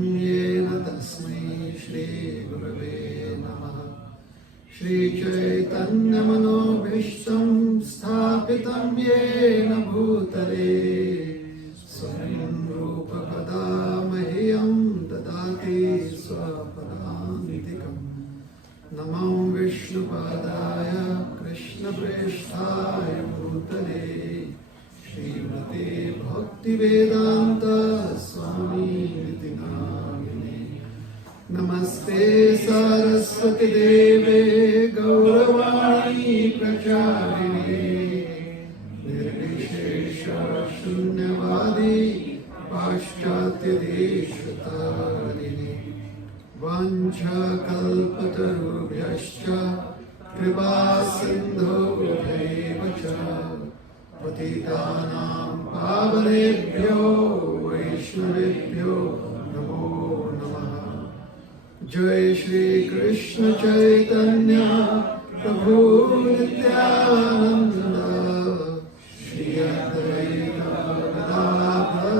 येन तस्मै श्री गुरवे नमः। श्री चैतन्यमनोभीष्टं स्थापितं येन भूतले स्वयं रूप कदा मह्यं ददाति स्वपदान्तिकम्। नमो विष्णुपादाय कृष्णप्रेष्ठाय भूतले श्रीमते भक्तिवेदान्त स्वामीति नामिने। नमस्ते सरस्वती देवे गौरवाणी प्रचारिणे निर्विशेष शून्यवादी पाश्चात्य देशतारिणे। वाञ्छाकल्पतरुभ्यश्च कृपा सिन्धुभ्यैव च पतितानां पावनेभ्यो वैष्णवेभ्यो नमो नमः। जय श्री कृष्ण चैतन्य प्रभु नित्यानंद श्री अद्वैत गदाधर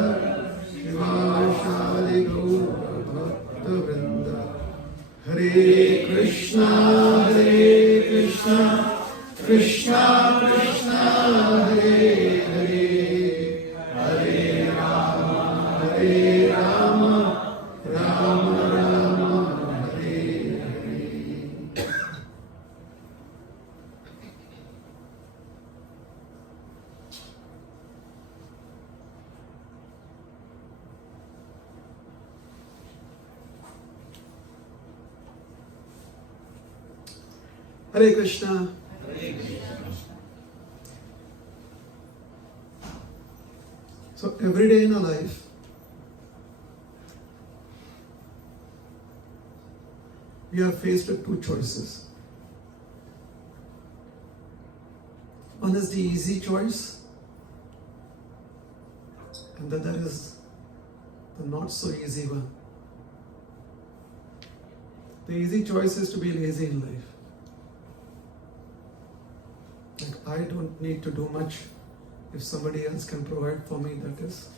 शिवासादि गौर भक्तवृंद। हरे कृष्णा कृष्णा कृष्णा हरे हरे, हरे Ram Ram Ram Hare Hare. Hare Krishna. So every day in our life, we are faced with two choices. One is the easy choice, and the other is the not so easy one. The easy choice is to be lazy in life. Like, I don't need to do much. If somebody else can provide for me, that is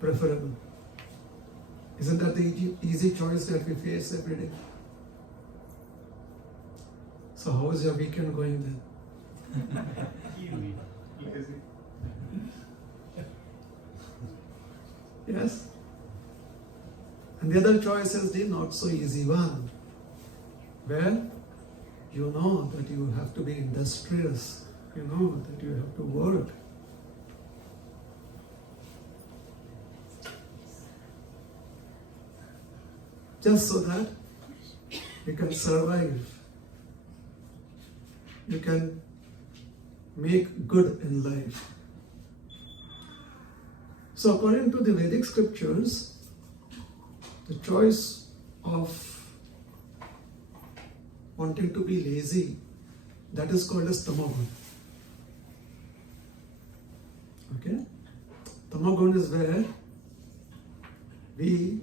preferable. Isn't that the easy choice that we face every day? So how is your weekend going then? Yes? And the other choice is the not so easy one, where you know that you have to be industrious, you know that you have to work. Just so that you can survive, you can make good in life. So according to the Vedic scriptures, the choice of wanting to be lazy, that is called as tamagun. Okay? Tamagun is where we,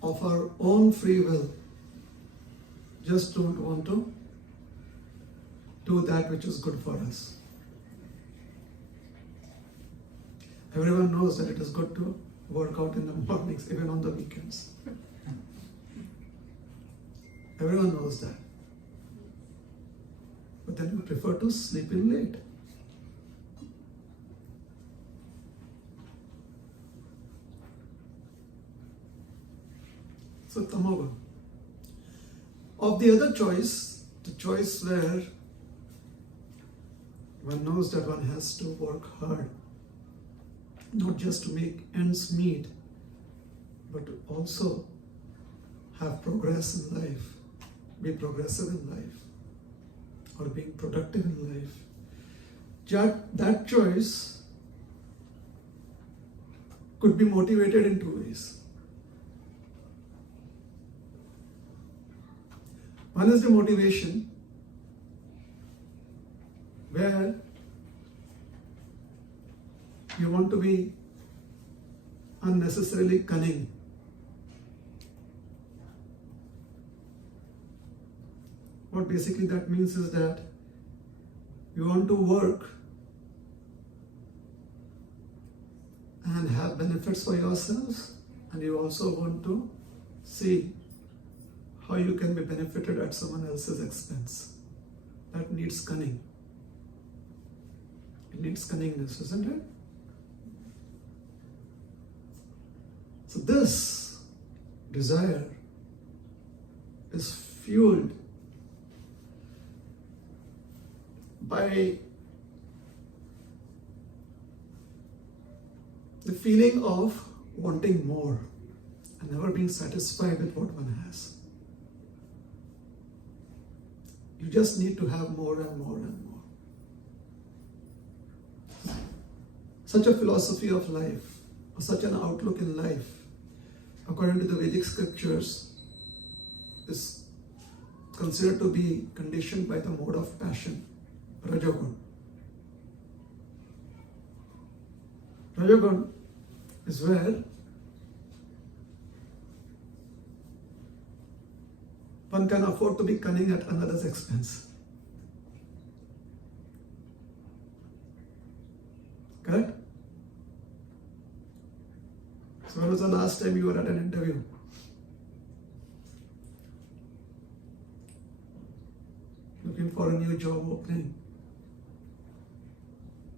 of our own free will, just don't want to do that which is good for us. Everyone knows that it is good to work out in the mornings, even on the weekends. Everyone knows that. But then you prefer to sleep in late. So tamagun. Of the other choice, the choice where one knows that one has to work hard, not just to make ends meet, but to also have progress in life, be progressive in life, or being productive in life. That choice could be motivated in two ways. One is the motivation where you want to be unnecessarily cunning. What basically that means is that you want to work and have benefits for yourselves, and you also want to see how you can be benefited at someone else's expense. That needs cunning. It needs cunningness, isn't it? So this desire is fueled by the feeling of wanting more and never being satisfied with what one has. You just need to have more and more and more. Such a philosophy of life, or such an outlook in life, according to the Vedic scriptures, is considered to be conditioned by the mode of passion, Rajagun. Rajagun is where one can afford to be cunning at another's expense. Correct? So when was the last time you were at an interview? Looking for a new job opening.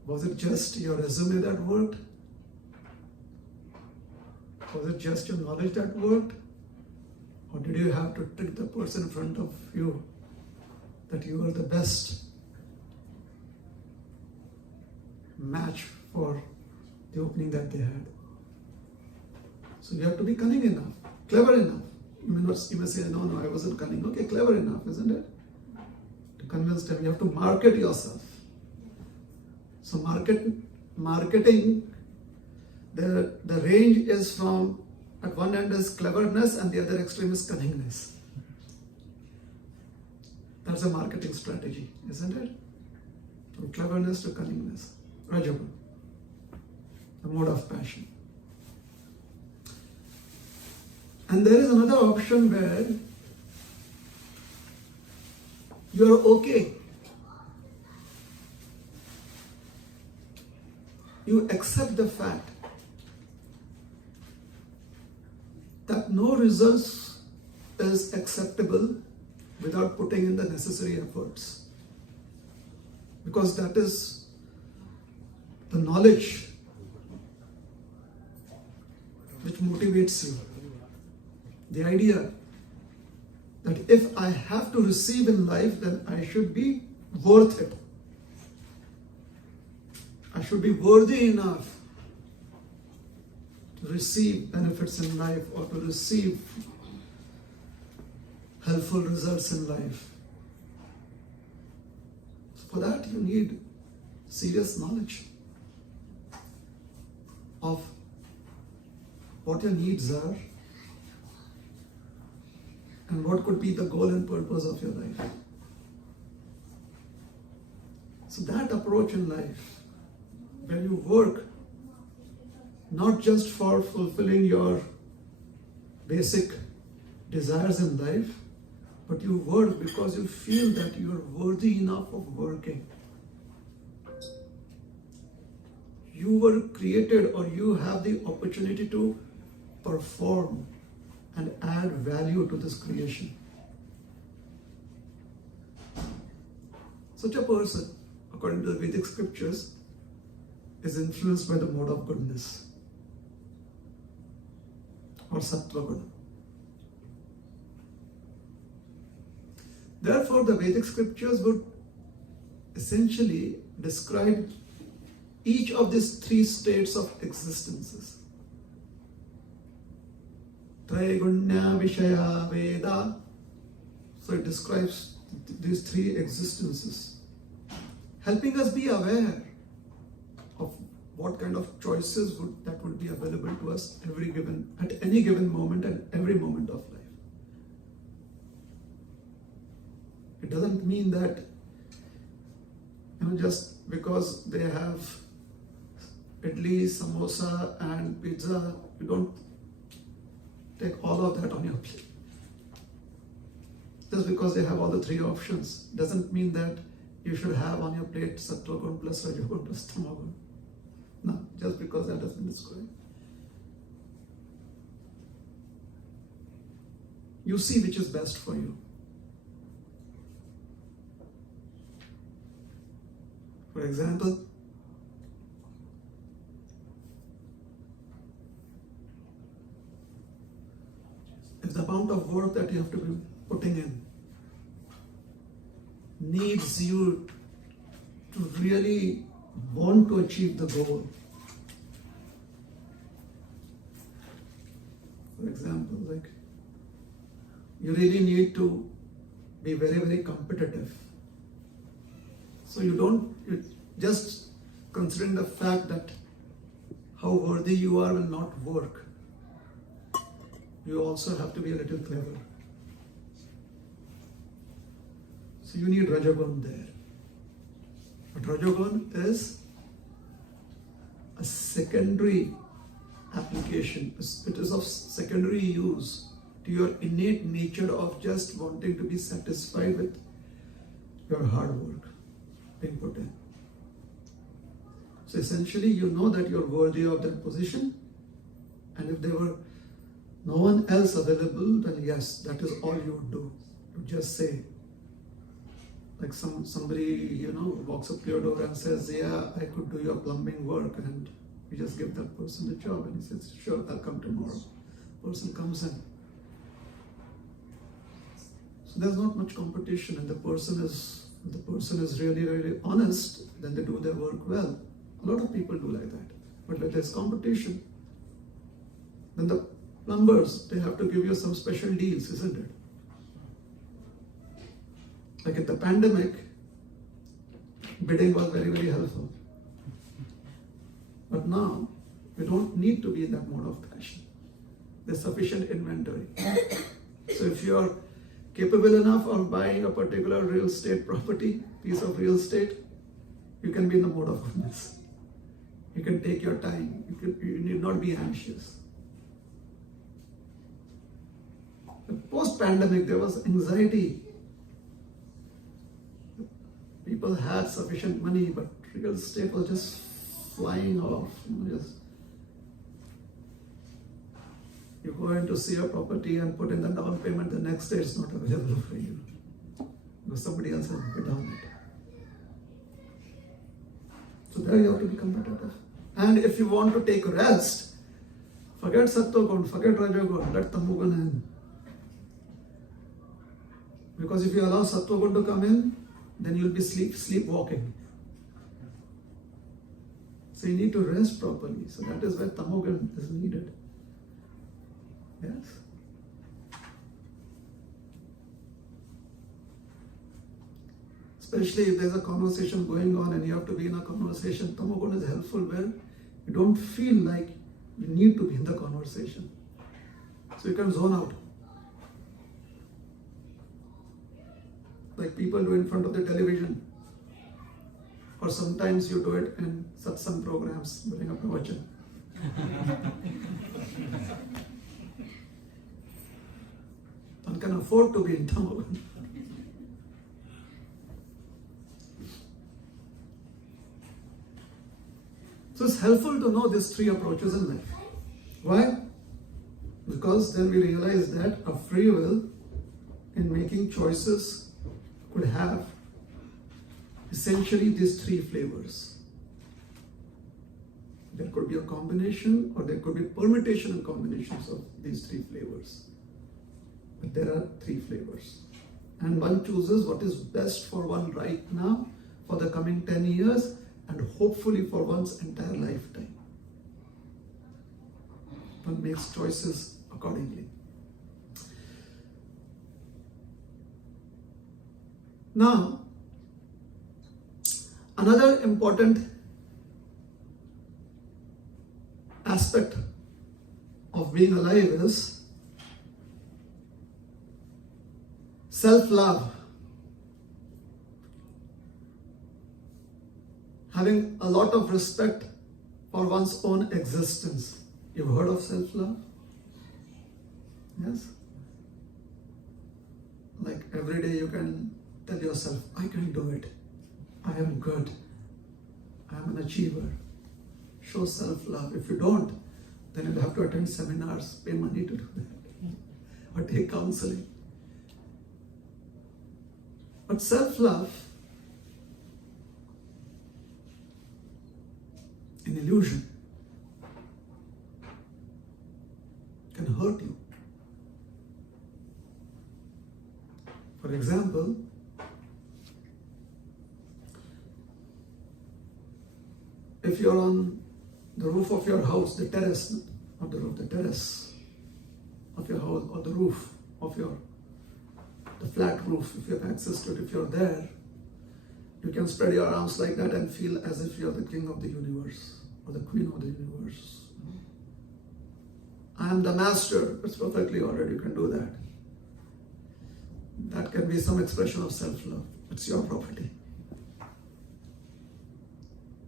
Was it just your resume that worked? Was it just your knowledge that worked? Or did you have to trick the person in front of you that you were the best match for the opening that they had? So you have to be cunning enough, clever enough. You may say, no, I wasn't cunning. Okay, clever enough, isn't it? To convince them, you have to market yourself. So marketing, the range is from, at one end is cleverness and the other extreme is cunningness. That's a marketing strategy, isn't it? From cleverness to cunningness. Rajagun, the mode of passion. And there is another option where you are okay. You accept the fact that no results is acceptable without putting in the necessary efforts. Because that is the knowledge which motivates you. The idea that if I have to receive in life, then I should be worth it. I should be worthy enough to receive benefits in life or to receive helpful results in life. So for that, you need serious knowledge of what your needs are and what could be the goal and purpose of your life. So that approach in life, where you work not just for fulfilling your basic desires in life, but you work because you feel that you are worthy enough of working. You were created, or you have the opportunity to perform and add value to this creation. Such a person, according to the Vedic scriptures, is influenced by the mode of goodness, or sattva guna. Therefore, the Vedic scriptures would essentially describe each of these three states of existences. Traigunya Vishaya Veda. So it describes these three existences, helping us be aware of what kind of choices that would be available to us at any given moment and every moment of life. It doesn't mean that just because they have idli, samosa and pizza, you don't take all of that on your plate. Just because they have all the three options doesn't mean that you should have on your plate sattva guna plus rajagun plus tamagun. No, just because that has been described. You see which is best for you. For example, if the amount of work that you have to be putting in needs you to really want to achieve the goal. For example, like you really need to be very, very competitive. So you just considering the fact that how worthy you are will not work. You also have to be a little clever. So you need Rajagun there. But Rajagun is a secondary application. It is of secondary use to your innate nature of just wanting to be satisfied with your hard work being put in. So essentially you know that you're worthy of that position, and if there were no one else available, then yes, that is all you would do. You just say, like somebody walks up to your door and says, yeah, I could do your plumbing work, and you just give that person the job, and he says, sure, I'll come tomorrow. Person comes in. So there's not much competition, and the person is really, really honest, then they do their work well. A lot of people do like that. But when there's competition, then the plumbers, they have to give you some special deals, isn't it? Like in the pandemic, bidding was very, very helpful. But now, we don't need to be in that mode of passion. There's sufficient inventory. So if you're capable enough of buying a particular real estate property, piece of real estate, you can be in the mode of goodness. You can take your time. You need not be anxious. Post-pandemic, there was anxiety. People had sufficient money, but real estate was just flying off. You go in to see a property and put in the down payment, the next day it's not available for you because somebody else has bid on it. So there you have to be competitive. And if you want to take rest, forget Sattva-gun, forget Raja-gun, let Tamo-gun in. Because if you allow Sattva-gun to come in, then you'll be sleepwalking. So you need to rest properly. So that is where Tamo-gun is needed. Yes? Especially if there's a conversation going on and you have to be in a conversation, Tamo-gun is helpful where you don't feel like you need to be in the conversation. So you can zone out. Like people do in front of the television. Or sometimes you do it in satsang programs during a pravachan. One can afford to be in Tamo-gun. So it's helpful to know these three approaches in life. Why? Because then we realize that a free will in making choices could have essentially these three flavors. There could be a combination, or there could be permutation and combinations of these three flavors. But there are three flavors. And one chooses what is best for one right now, for the coming 10 years, and hopefully for one's entire lifetime. One makes choices accordingly. Now, another important aspect of being alive is self-love. Having a lot of respect for one's own existence. You've heard of self-love? Yes? Like every day you can tell yourself, I can do it. I am good. I am an achiever. show self-love. If you don't, then you'll have to attend seminars, pay money to do that, or take counseling. But self-love, an illusion, can hurt you. For example, if you're on the roof of your house, the terrace, not the roof, the terrace of your house, or the roof of the flat roof, if you have access to it, if you're there, you can spread your arms like that and feel as if you're the king of the universe or the queen of the universe. I am the master. It's perfectly all right. You can do that. That can be some expression of self-love. It's your property.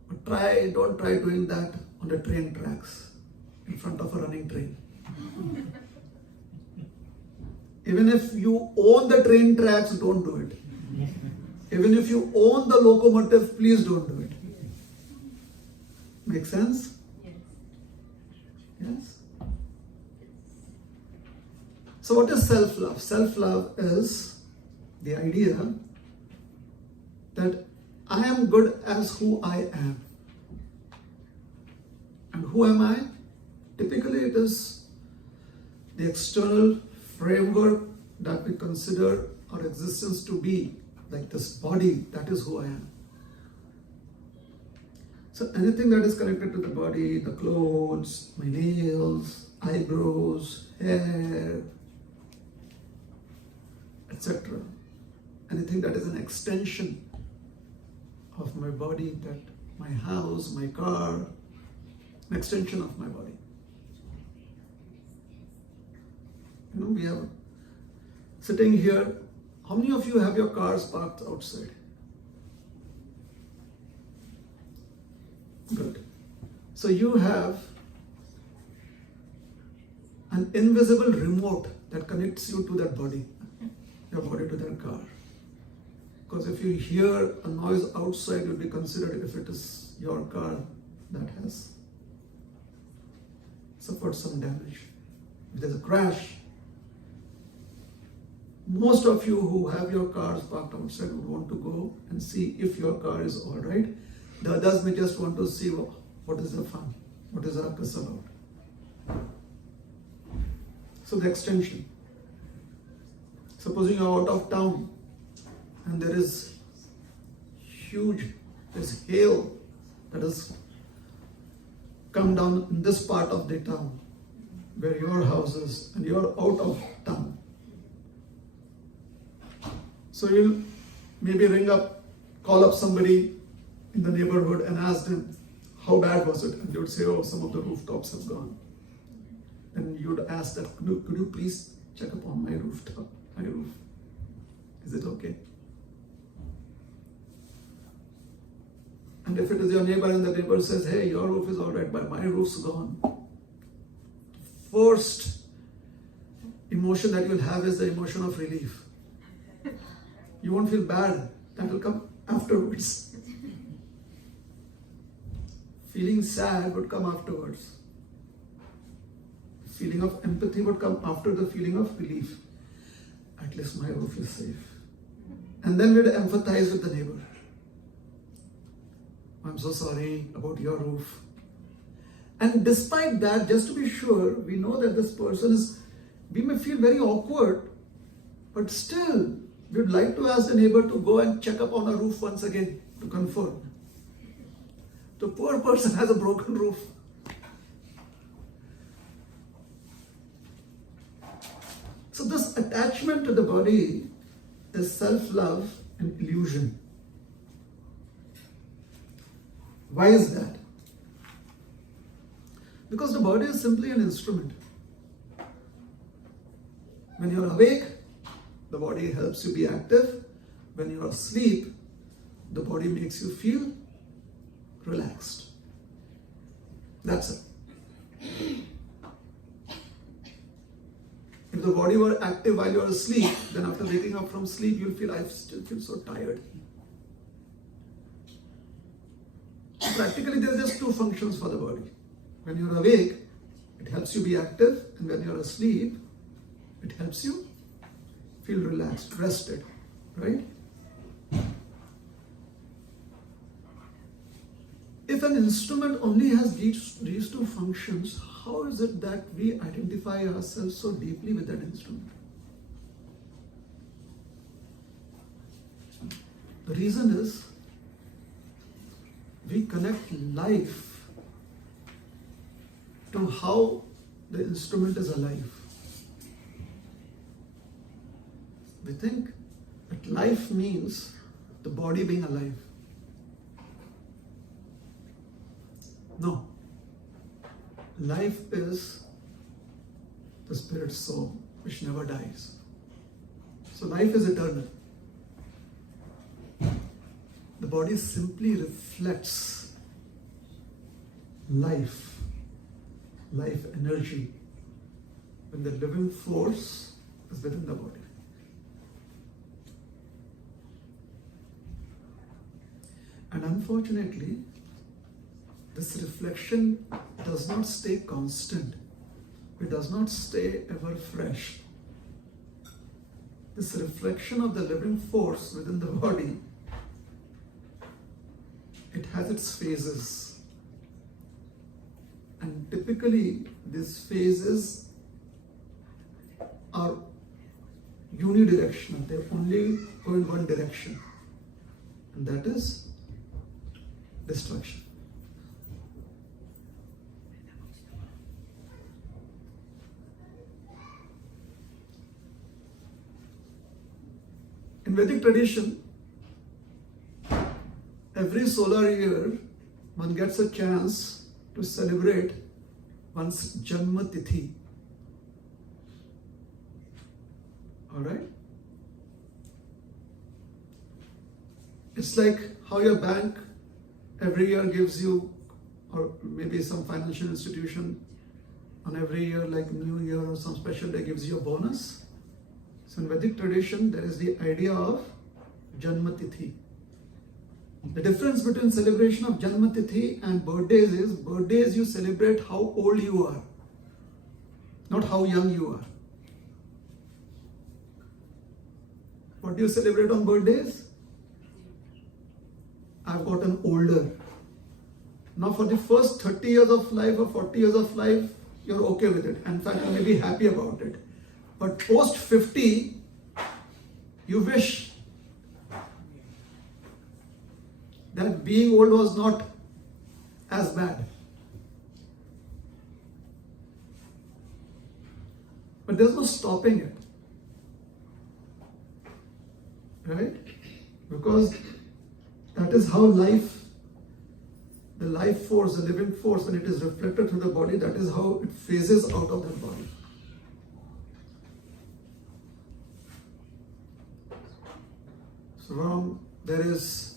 But don't try doing that on the train tracks in front of a running train. Even if you own the train tracks, don't do it. Even if you own the locomotive, please don't do it. Make sense? Yes? So what is self-love? Self-love is the idea that I am good as who I am. And who am I? Typically it is the external framework that we consider our existence to be, like this body, that is who I am. So anything that is connected to the body, the clothes, my nails, eyebrows, hair, etc. Anything that is an extension of my body, that my house, my car, an extension of my body. You know, we are sitting here. How many of you have your cars parked outside? Good. So you have an invisible remote that connects you to that body, your body to that car. Because if you hear a noise outside, you'll be considered if it is your car that has suffered some damage. If there's a crash, most of you who have your cars parked outside would want to go and see if your car is all right. The others may just want to see what is the fun, what is the ruckus about. So the extension. Supposing you're out of town and there is there's hail that has come down in this part of the town where your house is, and you're out of town. So you'll maybe call up somebody in the neighborhood and ask them, how bad was it? And they would say, oh, some of the rooftops have gone. And you would ask that, could you please check upon my roof? Is it okay? And if it is your neighbor and the neighbor says, hey, your roof is all right, but my roof's gone. First emotion that you'll have is the emotion of relief. You won't feel bad. That will come afterwards. Feeling sad would come afterwards. Feeling of empathy would come after the feeling of relief. At least my roof is safe. And then we'd empathize with the neighbor. I'm so sorry about your roof. And despite that, just to be sure, we know that this person we may feel very awkward, but still, we'd like to ask the neighbor to go and check up on our roof once again to confirm. The poor person has a broken roof. So this attachment to the body is self-love and illusion. Why is that? Because the body is simply an instrument. When you're awake, the body helps you be active. When you're asleep, the body makes you feel relaxed. That's it. If the body were active while you're asleep, then after waking up from sleep, you'll feel, I still feel so tired. Practically Practically, there are just two functions for the body. When you're awake, it helps you be active, and when you're asleep, it helps you feel relaxed, rested, right? If an instrument only has these two functions, how is it that we identify ourselves so deeply with that instrument? The reason is we connect life to how the instrument is alive. We think that life means the body being alive. No. Life is the spirit soul which never dies. So life is eternal. The body simply reflects life energy, when the living force is within the body. And unfortunately, this reflection does not stay constant. It does not stay ever fresh. This reflection of the living force within the body, it has its phases. And typically, these phases are unidirectional. They only go in one direction. And that is destruction. In Vedic tradition, every solar year, one gets a chance to celebrate one's Janma Tithi. Alright? It's like how your bank every year gives you, or maybe some financial institution on every year, like New Year or some special day, gives you a bonus. So in Vedic tradition, there is the idea of Janma Tithi. The difference between celebration of Janma Tithi and birthdays is, birthdays you celebrate how old you are, not how young you are. What do you celebrate on birthdays? I've gotten older. Now for the first 30 years of life or 40 years of life, you're okay with it. In fact, you may be happy about it. But post 50, you wish that being old was not as bad. But there's no stopping it. Right? Because that is how life, the life force, the living force, when it is reflected through the body, that is how it phases out of the body. So there is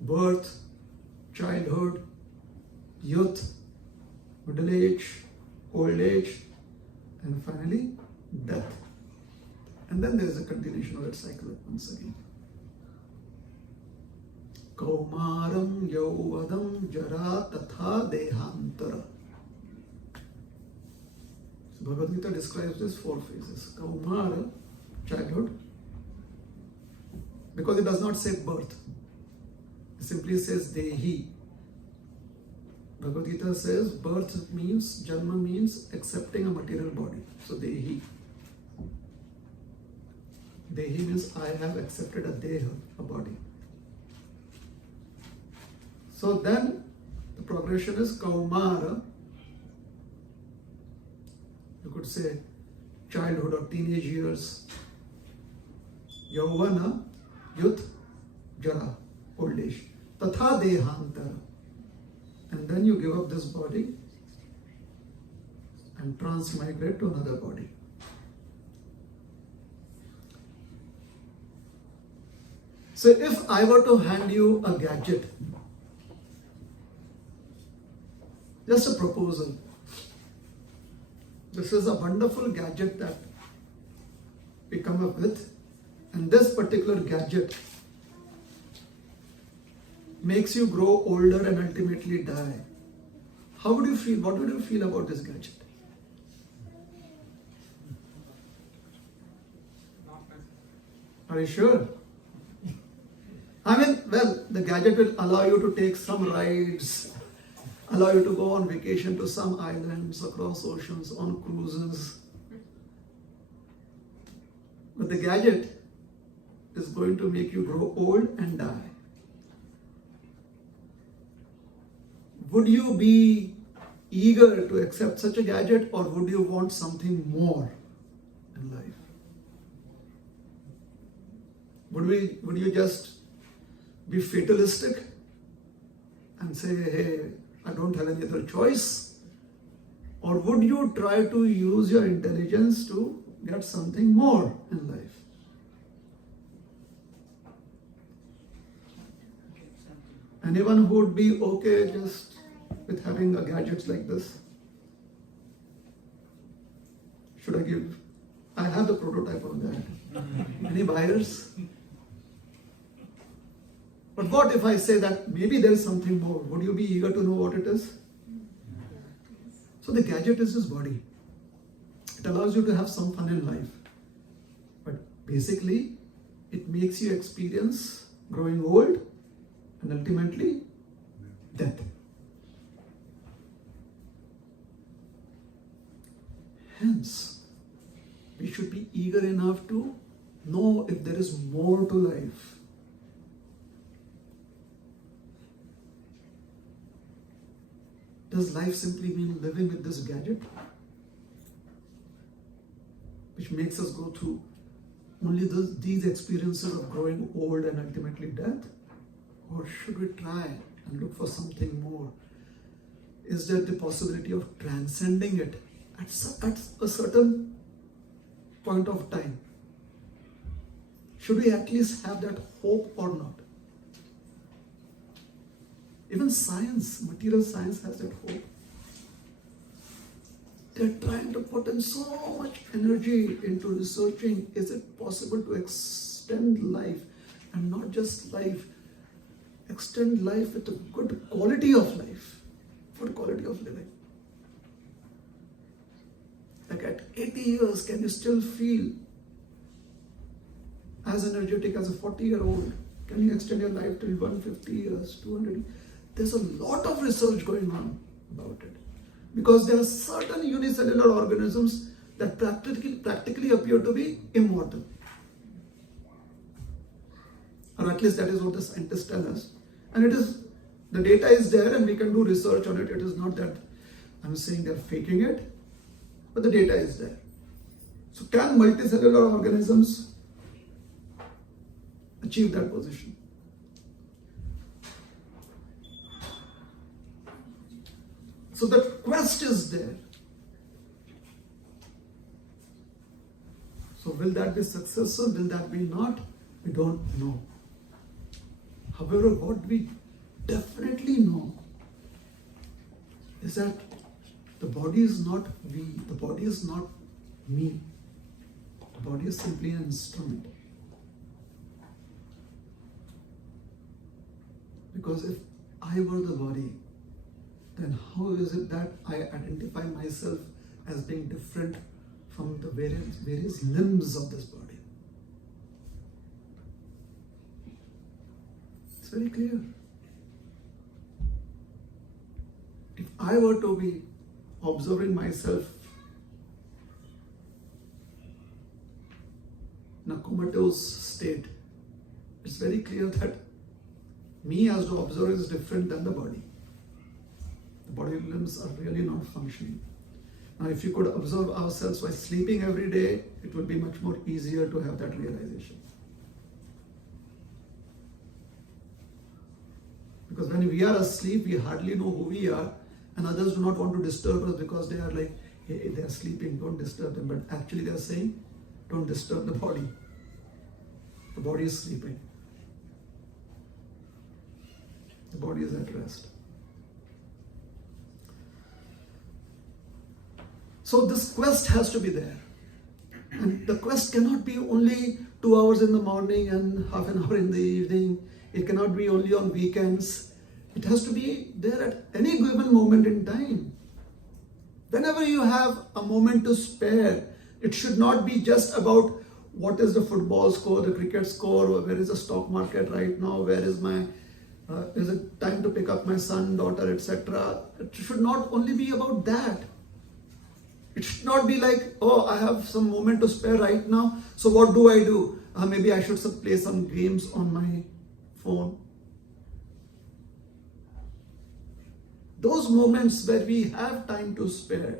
birth, childhood, youth, middle age, old age, and finally death. And then there is a continuation of that cycle once again. Kaumaram yauvadam jara tatha dehantara. So Bhagavad Gita describes these four phases. Kaumara, childhood, because it does not say birth. It simply says Dehi. Bhagavad Gita says birth means, Janma means accepting a material body. So Dehi. Dehi means I have accepted a Deha, a body. So then the progression is Kaumara. You could say childhood or teenage years. Yauvana, youth, Jara, old age. Tatha Dehantara. And then you give up this body and transmigrate to another body. So if I were to hand you a gadget, just a proposal. This is a wonderful gadget that we come up with, and this particular gadget makes you grow older and ultimately die. How would you feel? What would you feel about this gadget? Are you sure? I mean, well, the gadget will allow you to take some rides, allow you to go on vacation to some islands, across oceans, on cruises. But the gadget is going to make you grow old and die. Would you be eager to accept such a gadget, or would you want something more in life? Would you just be fatalistic and say, hey, I don't have any other choice? Or would you try to use your intelligence to get something more in life? Anyone who would be okay just with having a gadget like this? Should I give? I have the prototype of that. Any buyers? But what if I say that maybe there is something more? Would you be eager to know what it is? So the gadget is his body. It allows you to have some fun in life. But basically, it makes you experience growing old and ultimately death. Hence, we should be eager enough to know if there is more to life. Does life simply mean living with this gadget, which makes us go through only these experiences of growing old and ultimately death? Or should we try and look for something more? Is there the possibility of transcending it at a certain point of time? Should we at least have that hope or not? Even science, material science has that hope. They're trying to put in so much energy into researching, is it possible to extend life, and not just life, extend life with a good quality of life, good quality of living. Like at 80 years, can you still feel as energetic as a 40-year-old? Can you extend your life till 150 years, 200? There's a lot of research going on about it. Because there are certain unicellular organisms that practically appear to be immortal. Or at least that is what the scientists tell us. And the data is there and we can do research on it. It is not that I'm saying they're faking it, but the data is there. So can multicellular organisms achieve that position? So the quest is there. So will that be successful? Will that be not? We don't know. However, what we definitely know is that the body is not we, the body is not me. The body is simply an instrument. Because if I were the body, then how is it that I identify myself as being different from the various limbs of this body? It's very clear. If I were to be observing myself in a comatose state, it's very clear that me as the observer is different than the body. The body limbs are really not functioning. Now, if you could observe ourselves while sleeping every day, it would be much more easier to have that realization. Because when we are asleep, we hardly know who we are, and others do not want to disturb us because they are like, hey, they are sleeping, don't disturb them. But actually they are saying, don't disturb the body. The body is sleeping. The body is at rest. So this quest has to be there. And the quest cannot be only 2 hours in the morning and half an hour in the evening. It cannot be only on weekends. It has to be there at any given moment in time. Whenever you have a moment to spare, it should not be just about what is the football score, the cricket score, or where is the stock market right now, where is my, is it time to pick up my son, daughter, etc. It should not only be about that. It should not be like, oh, I have some moment to spare right now, so what do I do? Maybe I should play some games on my phone. Those moments where we have time to spare,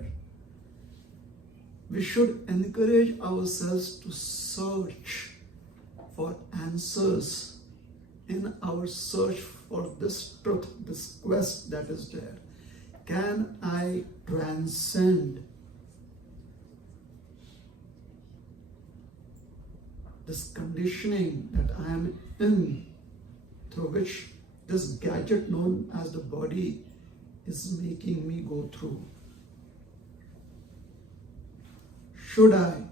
we should encourage ourselves to search for answers in our search for this truth, this quest that is there. Can I transcend this conditioning that I am in, through which this gadget known as the body is making me go through? Should I?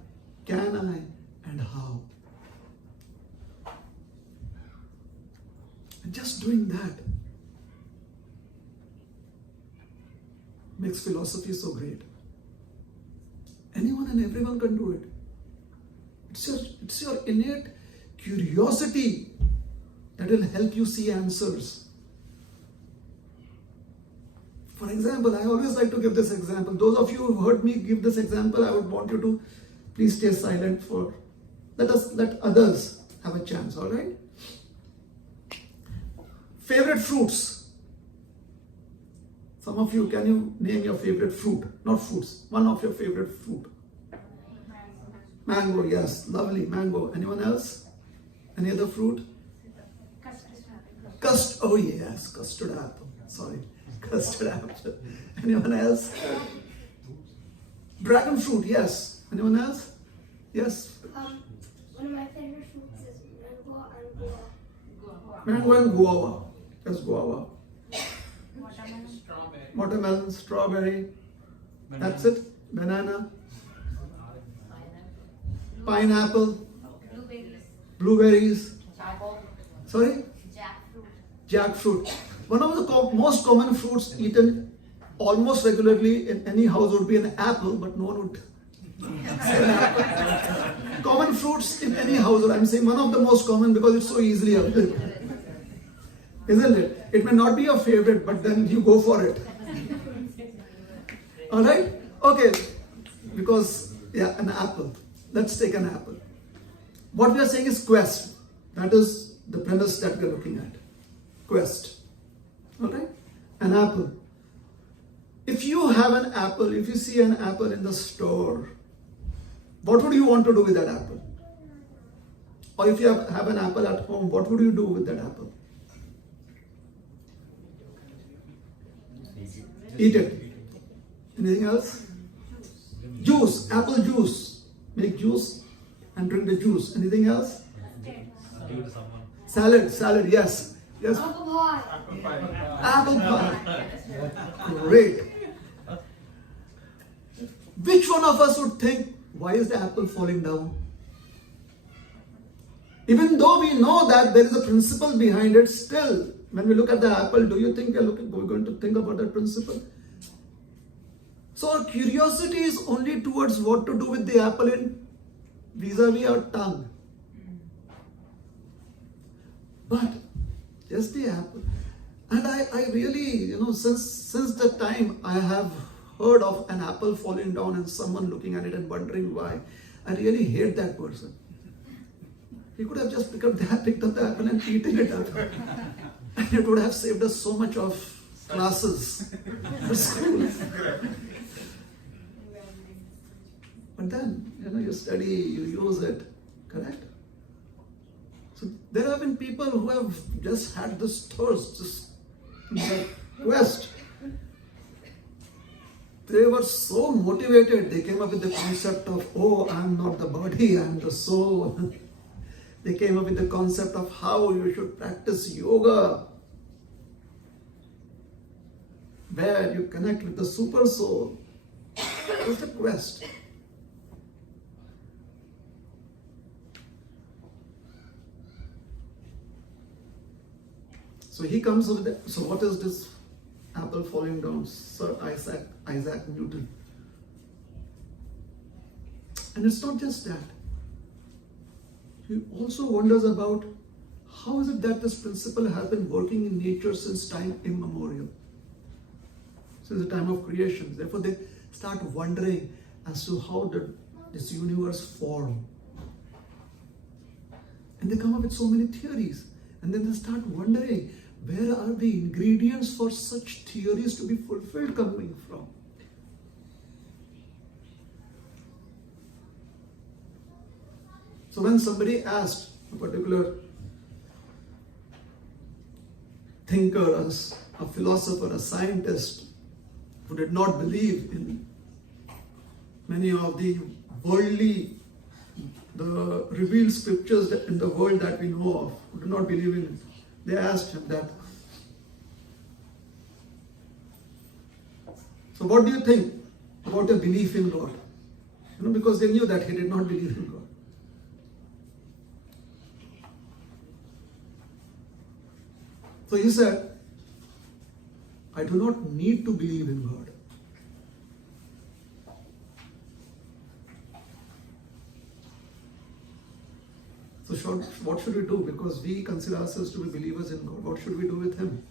Can I? And how? And just doing that makes philosophy so great. Anyone and everyone can do it. It's your innate curiosity that will help you see answers. For example, I always like to give this example. Those of you who heard me give this example, I would want you to please stay silent for, let others have a chance, all right? Favorite fruits. Some of you, can you name your favorite fruit? Not fruits, one of your favorite fruit. Mango, yes, lovely, mango. Anyone else? Any other fruit? Custard. Oh yes, custard apple. Sorry, custard apple. Anyone else? Dragon fruit, yes. Anyone else? Yes. One of my favorite fruits is mango and guava. Mango and guava. Yes, guava. Watermelon, strawberry. That's it. Banana. Pineapple. Blueberries. Sorry? Jackfruit. One of the most common fruits eaten almost regularly in any house would be an apple, but no one would say an apple. Common fruits in any household. I'm saying one of the most common because it's so easily available. Isn't it? It may not be your favorite, but then you go for it. Alright? Okay. Because, yeah, an apple. Let's take an apple. What we are saying is quest. That is the premise that we are looking at. Quest. Alright? An apple. If you have an apple, if you see an apple in the store, what would you want to do with that apple? Or if you have an apple at home, what would you do with that apple? Eat it. Anything else? Juice. Apple juice. Make juice and drink the juice. Anything else? Salad, yes. Yes. Apple pie. Apple pie. Great. Which one of us would think, why is the apple falling down? Even though we know that there is a principle behind it, still, when we look at the apple, do you think we're going to think about that principle? So our curiosity is only towards what to do with the apple in vis-a-vis our tongue. But just the apple. And I really, since the time I have heard of an apple falling down and someone looking at it and wondering why, I really hate that person. He could have just picked up the apple and eaten it up. And it would have saved us so much of classes for school. But then, you study, you use it, correct? So there have been people who have just had this thirst, this quest. They were so motivated, they came up with the concept of, oh, I'm not the body, I'm the soul. They came up with the concept of how you should practice yoga, where you connect with the super soul. That was the quest. So he comes with it. So what is this apple falling down? Sir Isaac Newton. And it's not just that. He also wonders about how is it that this principle has been working in nature since time immemorial, since the time of creation. Therefore, they start wondering as to how did this universe form. And they come up with so many theories. And then they start wondering, where are the ingredients for such theories to be fulfilled coming from? So when somebody asked a particular thinker, a philosopher, a scientist who did not believe in many of the worldly, the revealed scriptures in the world that we know of, who did not believe in it, they asked him that, so what do you think about your belief in God? Because they knew that he did not believe in God. So he said, I do not need to believe in God. So what should we do? Because we consider ourselves to be believers in God. What should we do with him?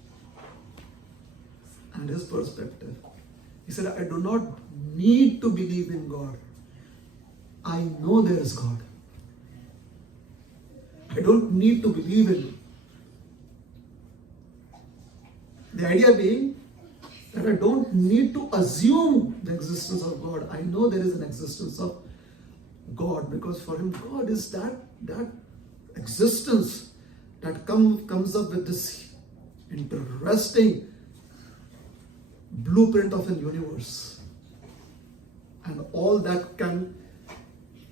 And his perspective. He said, I do not need to believe in God. I know there is God. I don't need to believe in him. The idea being that I don't need to assume the existence of God. I know there is an existence of God, because for him God is that existence that comes up with this interesting blueprint of a universe, and all that can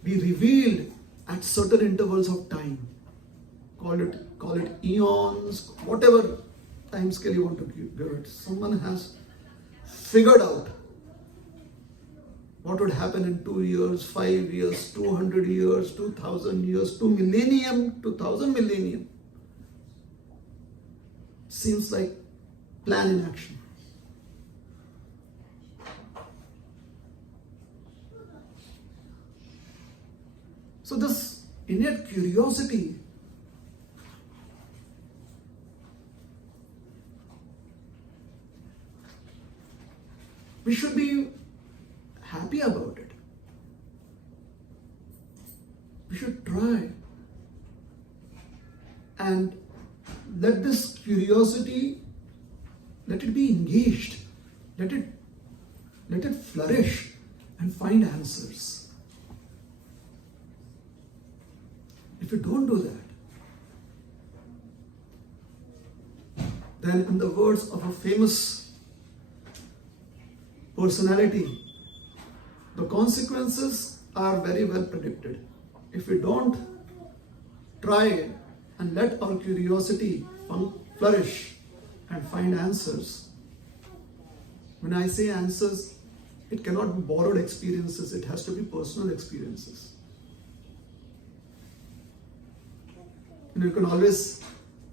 be revealed at certain intervals of time. Call it eons, whatever time scale you want to give it. Someone has figured out what would happen in 2 years, 5 years, 200 years, 2000 years, 2 millennium, 2000 millennium. Seems like plan in action. So this innate curiosity we should be happy about it. We should try and let this curiosity, let it be engaged, let it flourish and find answers. If you don't do that, then in the words of a famous personality, the consequences are very well predicted. If we don't try and let our curiosity flourish and find answers. When I say answers, it cannot be borrowed experiences, it has to be personal experiences. You can always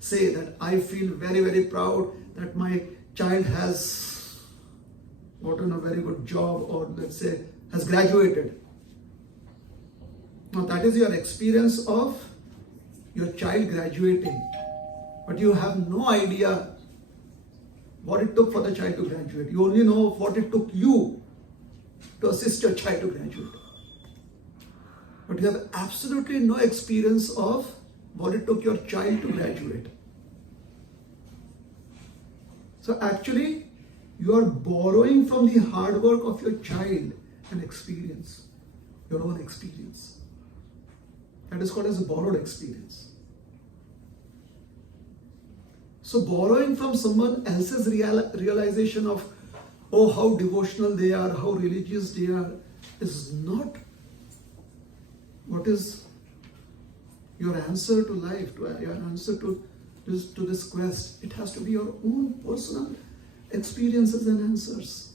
say that I feel very, very proud that my child has gotten a very good job, or let's say has graduated. Now that is your experience of your child graduating, but you have no idea what it took for the child to graduate. You only know what it took you to assist your child to graduate. But you have absolutely no experience of what it took your child to graduate. So actually, you are borrowing from the hard work of your child an experience, your own experience. That is called as a borrowed experience. So borrowing from someone else's realization of, oh, how devotional they are, how religious they are, is not what is your answer to life, your answer to this quest. It has to be your own personal experiences and answers.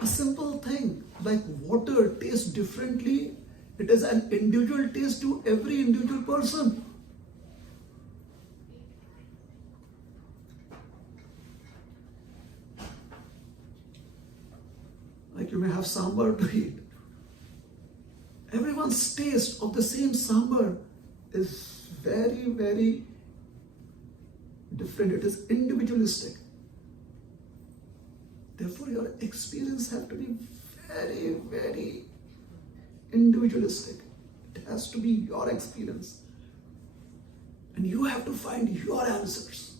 A simple thing like water tastes differently It is an individual taste to every individual person. Like you may have sambar to eat. Everyone's taste of the same sambar is very, very different. It is individualistic. Therefore, your experience has to be very, very individualistic. It has to be your experience. And you have to find your answers.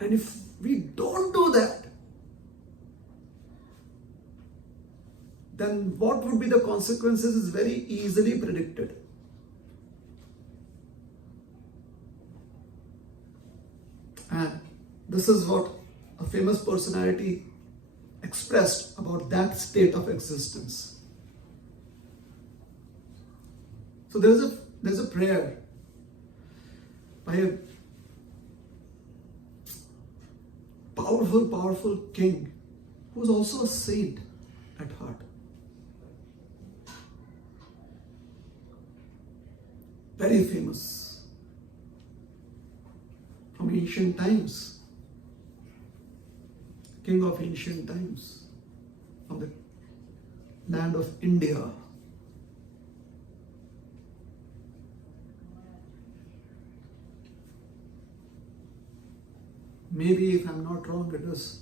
And if we don't do that, then what would be the consequences is very easily predicted. And this is what a famous personality expressed about that state of existence. So there's a prayer by a powerful king who was also a saint at heart. Very famous from ancient times. King of ancient times, of the land of India. Maybe, if I'm not wrong, it was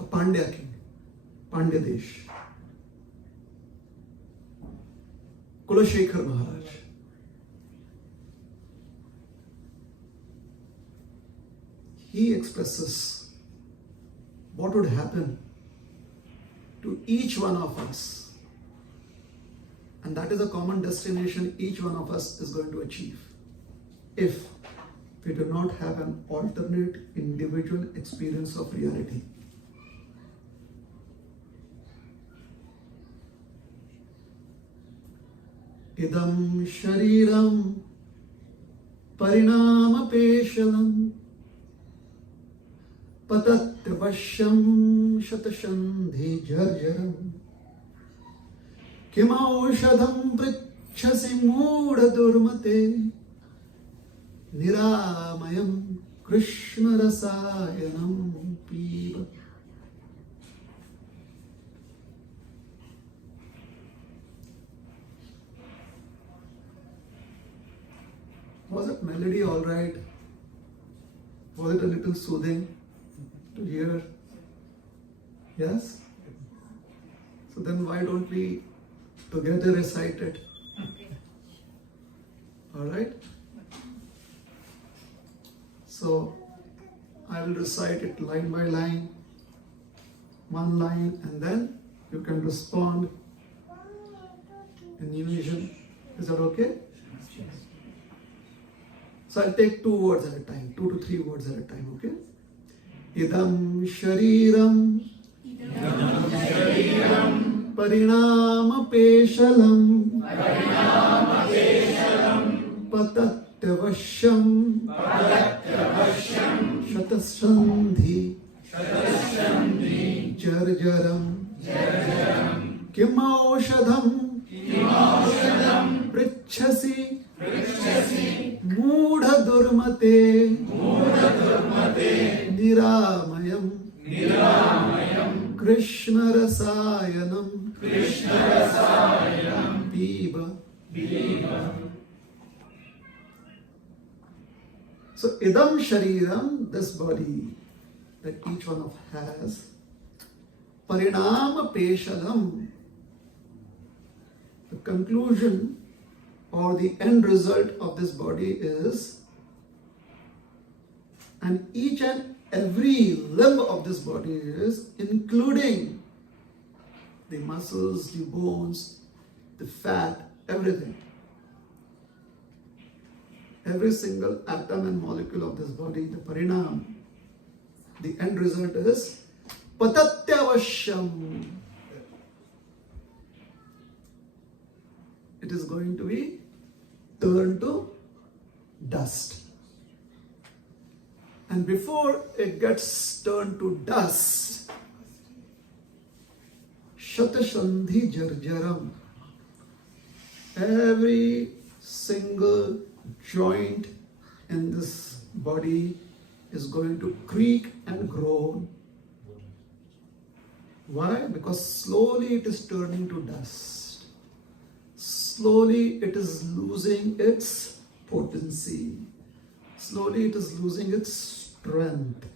a Pandya king, Pandya Desh. Kulashekar Maharaj. He expresses what would happen to each one of us. And that is a common destination each one of us is going to achieve if we do not have an alternate individual experience of reality. Idam shariram parinama peshalam patatyavashyam shatashandhi jarjaram kimaushadham pritchasi mooda durmate niramayam krishna rasayanam piba. Was that melody all right? Was it a little soothing to hear? Yes? So then why don't we together recite it? All right? So I will recite it line by line, one line, and then you can respond in unison. Is that okay? So I'll take 2 words at a time, 2 to 3 words at a time, okay? Idam shariram parinama peshalam patatyavashyam shatasandhi jarjaram kimaushadham pritchasi mooda durmate niramayam krishna rasayanam piba. So idam shariram, this body that each one of has, parinama peshalam, the conclusion or the end result of this body is, and each and every limb of this body is, including the muscles, the bones, the fat, everything. Every single atom and molecule of this body, the parinam, the end result is patatyavashyam. It is going to be turned to dust. And before it gets turned to dust, Shat Sandhi Jarjaram. Every single joint in this body is going to creak and groan. Why? Because slowly it is turning to dust. Slowly it is losing its potency. Slowly it is losing its strength.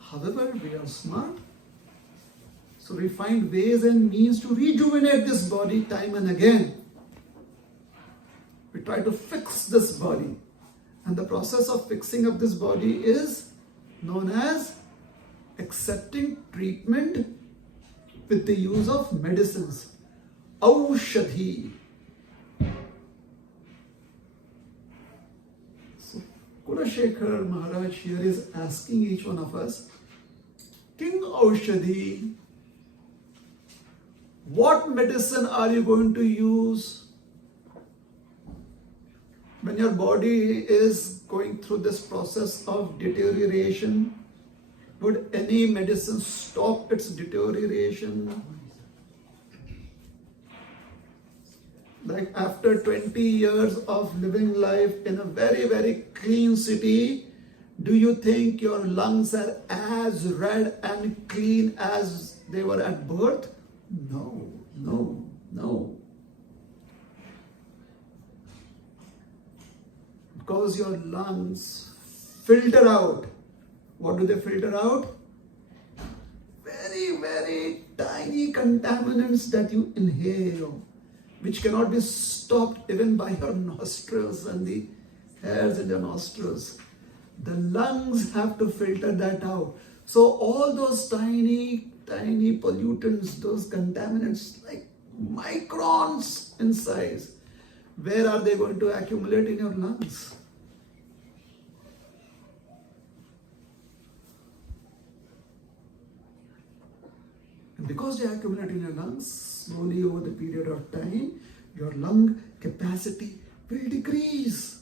However, we are smart. So we find ways and means to rejuvenate this body time and again. We try to fix this body. And the process of fixing up this body is known as accepting treatment with the use of medicines. Aushadhi. So Kulashekar Maharaj here is asking each one of us, King Aushadhi, what medicine are you going to use when your body is going through this process of deterioration? Would any medicine stop its deterioration? Like after 20 years of living life in a very, very clean city, do you think your lungs are as red and clean as they were at birth? No, no, no. Because your lungs filter out. What do they filter out? Very, very tiny contaminants that you inhale, which cannot be stopped even by your nostrils and the hairs in your nostrils. The lungs have to filter that out. So all those tiny pollutants, those contaminants, like microns in size, where are they going to accumulate in your lungs? And because they accumulate in your lungs, slowly over the period of time, your lung capacity will decrease.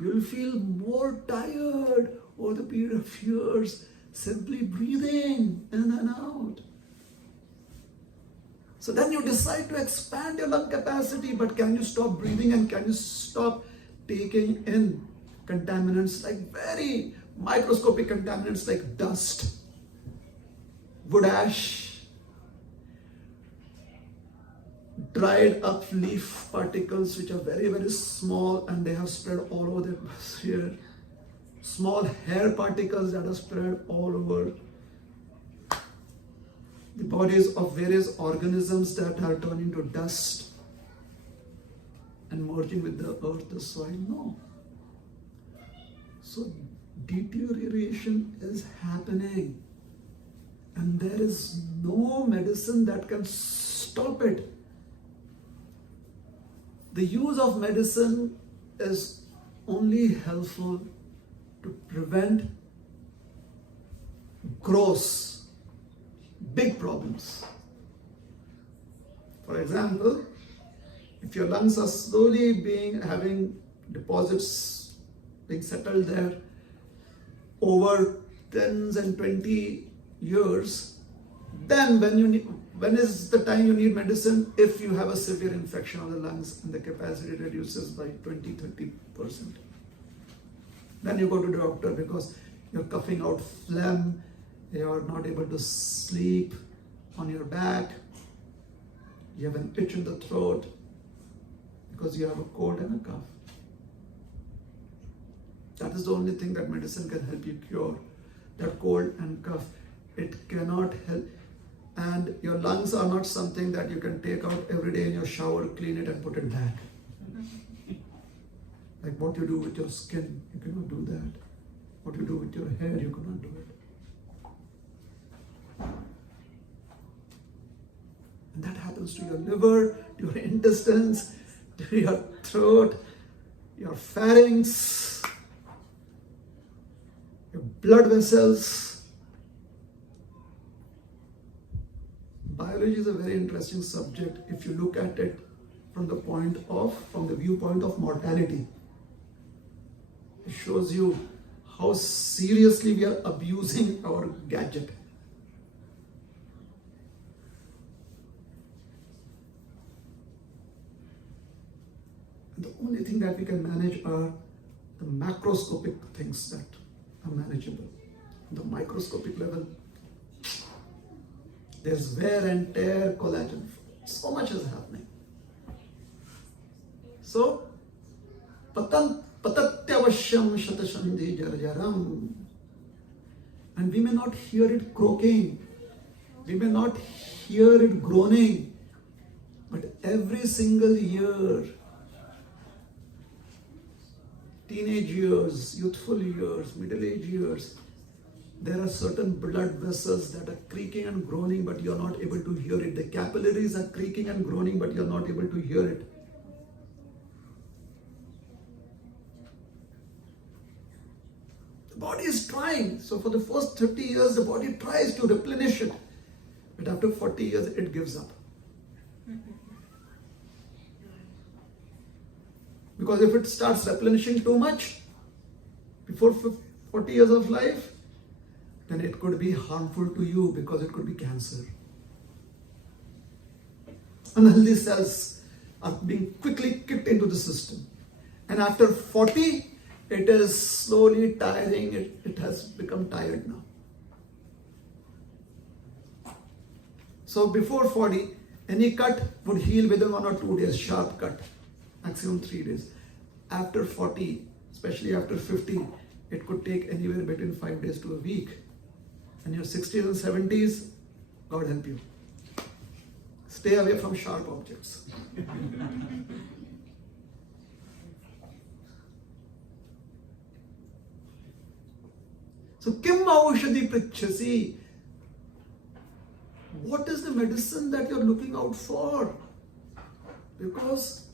You will feel more tired over the period of years simply breathing in and out. So then you decide to expand your lung capacity, but can you stop breathing and can you stop taking in contaminants like very microscopic contaminants like dust, wood ash, dried up leaf particles which are very, very small and they have spread all over the atmosphere, small hair particles that are spread all over the bodies of various organisms that are turning to dust and merging with the earth, the soil. No. So deterioration is happening and there is no medicine that can stop it. The use of medicine is only helpful to prevent gross, big problems. For example, if your lungs are slowly having deposits being settled there over 10s and 20 years, then when is the time you need medicine? If you have a severe infection of the lungs and the capacity reduces by 20-30%. Then you go to the doctor because you're coughing out phlegm, you're not able to sleep on your back, you have an itch in the throat because you have a cold and a cough. That is the only thing that medicine can help you cure, that cold and cough. It cannot help. And your lungs are not something that you can take out every day in your shower, clean it and put it back. Like what you do with your skin, you cannot do that. What you do with your hair, you cannot do it. And that happens to your liver, to your intestines, to your throat, your pharynx, your blood vessels. Biology is a very interesting subject if you look at it from the viewpoint of mortality. It shows you how seriously we are abusing our gadget. And the only thing that we can manage are the macroscopic things that are manageable. The microscopic level, there's wear and tear, collagen. So much is happening. So, patatyavashyam shatasandhi jarjaram. And we may not hear it croaking. We may not hear it groaning. But every single year, teenage years, youthful years, middle-age years, there are certain blood vessels that are creaking and groaning, but you are not able to hear it. The capillaries are creaking and groaning, but you are not able to hear it. The body is trying. So for the first 30 years, the body tries to replenish it. But after 40 years, it gives up. Because if it starts replenishing too much before 40 years of life, then it could be harmful to you because it could be cancer. Unhealthy cells are being quickly kicked into the system. And after 40, it is slowly tiring. It has become tired now. So before 40, any cut would heal within 1 or 2 days, sharp cut, maximum 3 days. After 40, especially after 50, it could take anywhere between 5 days to a week. In your 60s and 70s, God help you. Stay away from sharp objects. So, kim aushadhi prichhasi? What is the medicine that you're looking out for? Because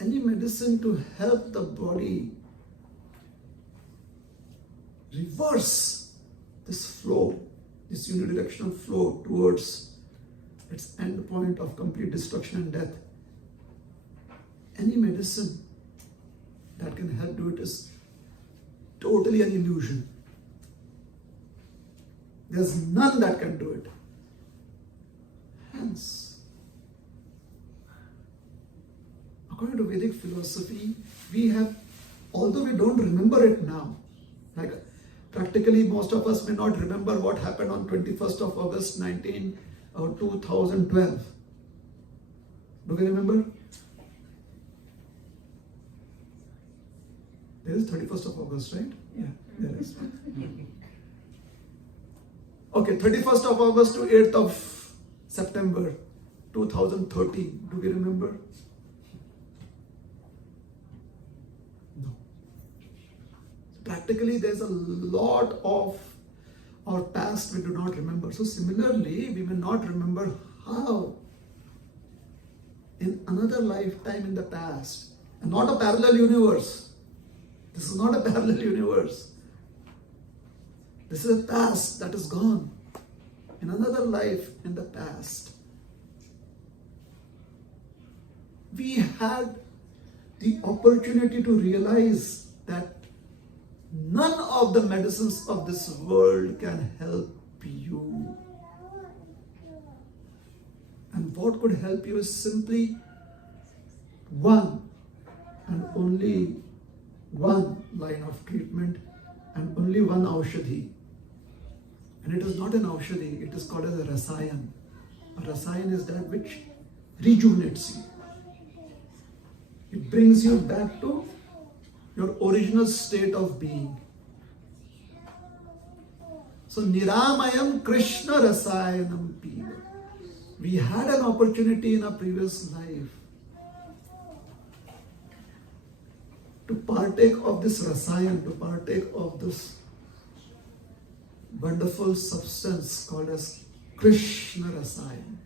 any medicine to help the body reverse this flow, this unidirectional flow towards its end point of complete destruction and death. Any medicine that can help do it is totally an illusion. There's none that can do it. Hence, according to Vedic philosophy, we have, although we don't remember it now, like practically most of us may not remember what happened on 21st of August 2012. Do we remember? There is 31st of August, right? Yeah, there is. Okay, 31st of August to 8th of September 2013. Do we remember? No. Practically, there's a lot of our past we do not remember. So similarly, we may not remember how in another lifetime in the past, and not a parallel universe. This is not a parallel universe. This is a past that is gone. In another life in the past, we had the opportunity to realize that none of the medicines of this world can help you. And what could help you is simply one and only one line of treatment and only one aushadhi. And it is not an aushadhi, it is called as a rasayan. A rasayan is that which rejuvenates you. It brings you back to your original state of being. So, Niramayam Krishna Rasayanam Piva. We had an opportunity in our previous life to partake of this rasayan, to partake of this wonderful substance called as Krishna Rasayan,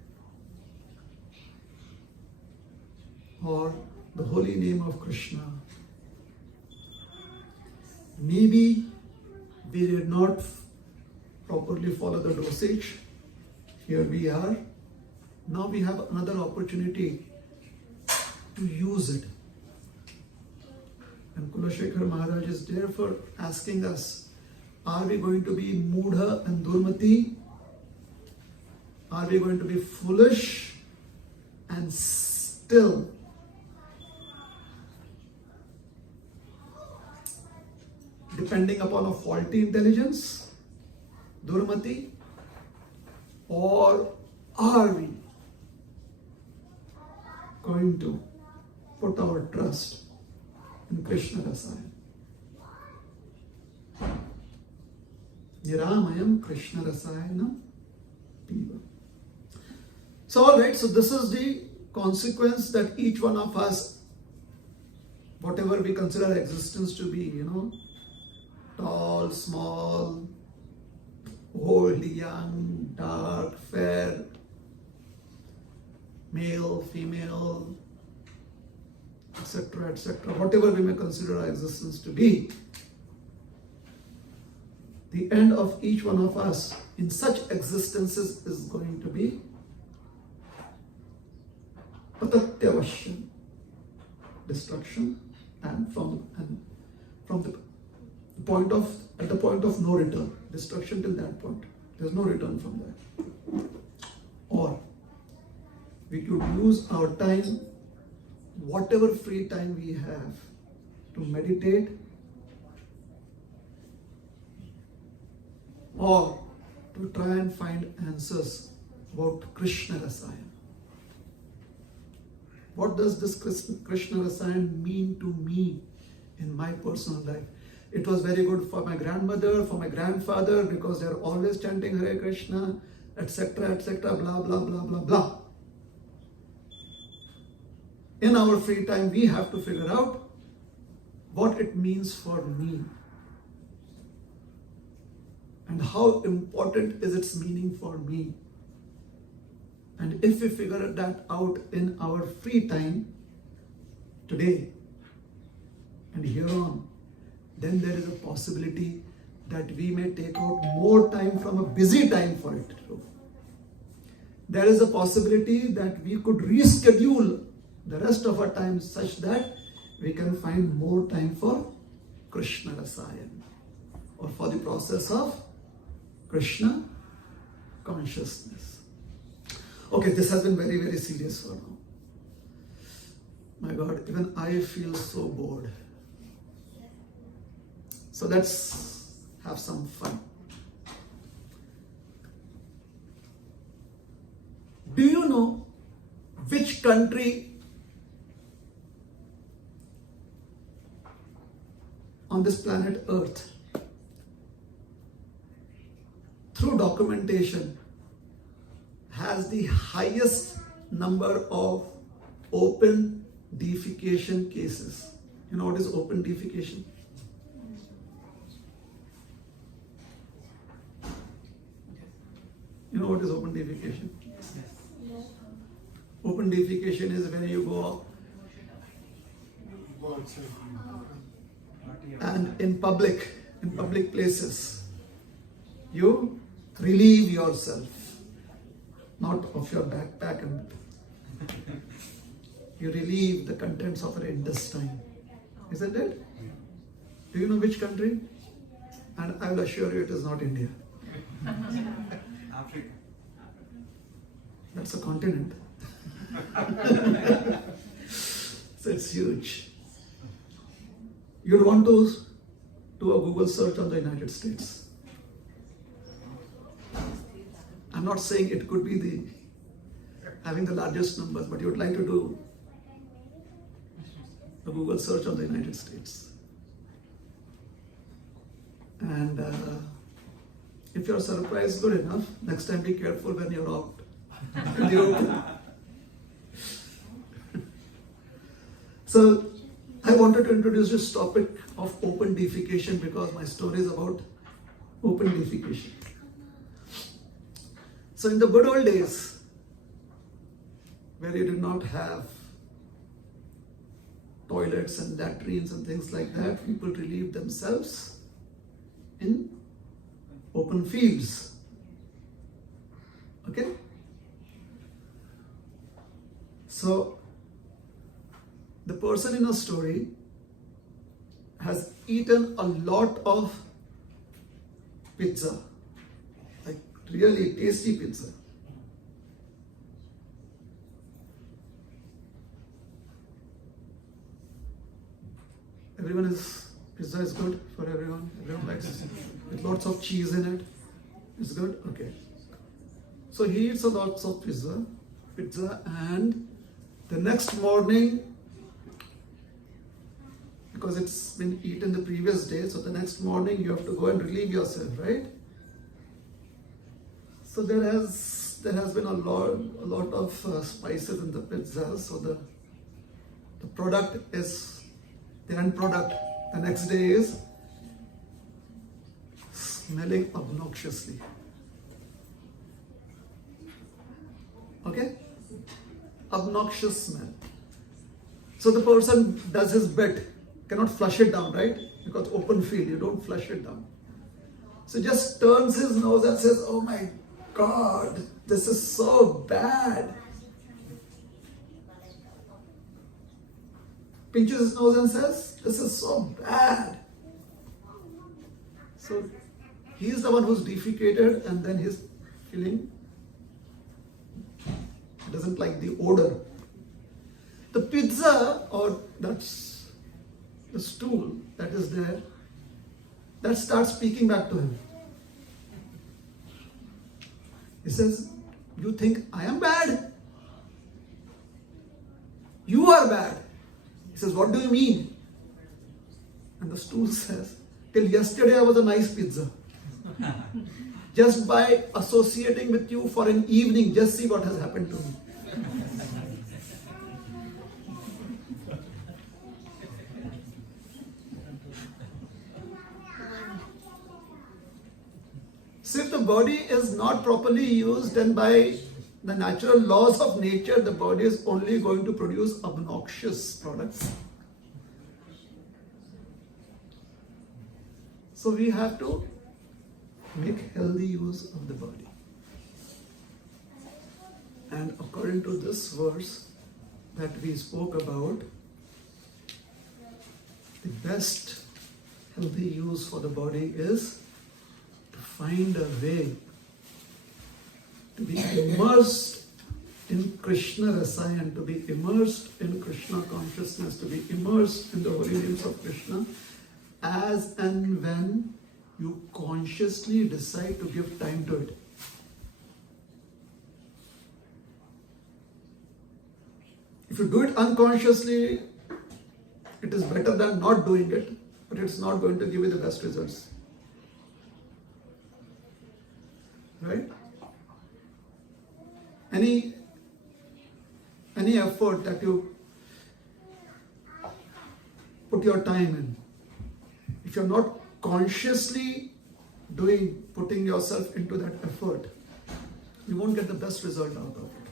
or the holy name of Krishna. Maybe we did not properly follow the dosage. Here we are. Now we have another opportunity to use it. And Kulashekar Maharaj is therefore asking us, are we going to be Mudha and Durmati? Are we going to be foolish and still depending upon a faulty intelligence, Durmati? Or are we going to put our trust in Krishna Rasaya? Niramayam Krishna Rasayana Piva. So alright, so this is the consequence that each one of us, whatever we consider existence to be, tall, small, old, young, dark, fair, male, female, etc., etc., whatever we may consider our existence to be, the end of each one of us in such existences is going to be patatyavashya, destruction, and from the point of at the point of no return, destruction till that point. There's no return from that. Or we could use our time, whatever free time we have, to meditate or to try and find answers about Krishna Rasaya. What does this Krishna Rasaya mean to me in my personal life? It was very good for my grandmother, for my grandfather, because they're always chanting Hare Krishna, etc., etc., blah, blah, blah, blah, blah. In our free time, we have to figure out what it means for me and how important is its meaning for me. And if we figure that out in our free time today and here on, then there is a possibility that we may take out more time from a busy time for it. There is a possibility that we could reschedule the rest of our time such that we can find more time for Krishna Rasaya or for the process of Krishna consciousness. Okay, this has been very, very serious for now. My God, even I feel so bored. So let's have some fun. Do you know which country on this planet Earth, through documentation, has the highest number of open defecation cases? You know what is open defecation? You know what is open defecation? Open defecation is when you go and in public places, you relieve yourself, not of your backpack, and you relieve the contents of your intestine. Isn't it? Do you know which country? And I will assure you it is not India. Africa. That's a continent. So it's huge. You'd want to do a Google search on the United States. I'm not saying it could be having the largest numbers, but you would like to do a Google search on the United States. And if you're surprised, good enough. Next time be careful when you're out in the open. So I wanted to introduce this topic of open defecation because my story is about open defecation. So in the good old days, where you did not have toilets and latrines and things like that, people relieved themselves in open fields. Okay? So the person in a story has eaten a lot of pizza, like really tasty pizza. Pizza is good for everyone. Everyone likes it. With lots of cheese in it. It's good? Okay. So he eats a lots of pizza, and the next morning, because it's been eaten the previous day, so the next morning you have to go and relieve yourself, right? So there has been a lot of spices in the pizza, so the product is, the end product the next day is smelling obnoxiously. Okay? Obnoxious smell. So the person does his bit, cannot flush it down, right? Because open field, you don't flush it down. So just turns his nose and says, oh my God, this is so bad. Pinches his nose and says, this is so bad. So he is the one who's defecated, and then he's feeling, doesn't like the odor. The pizza, or that's the stool that is there, that starts speaking back to him. He says, you think I am bad? You are bad. He says, what do you mean? And the stool says, till yesterday I was a nice pizza. Just by associating with you for an evening, just see what has happened to me. So if the body is not properly used, then by the natural laws of nature, the body is only going to produce obnoxious products. So we have to make healthy use of the body. And according to this verse that we spoke about, the best healthy use for the body is to find a way to be immersed in Krishna Rasayan, to be immersed in Krishna consciousness, to be immersed in the holy names of Krishna, as and when you consciously decide to give time to it. If you do it unconsciously, it is better than not doing it, but it's not going to give you the best results. Right? Any effort that you put your time in, if you're not consciously putting yourself into that effort, you won't get the best result out of it.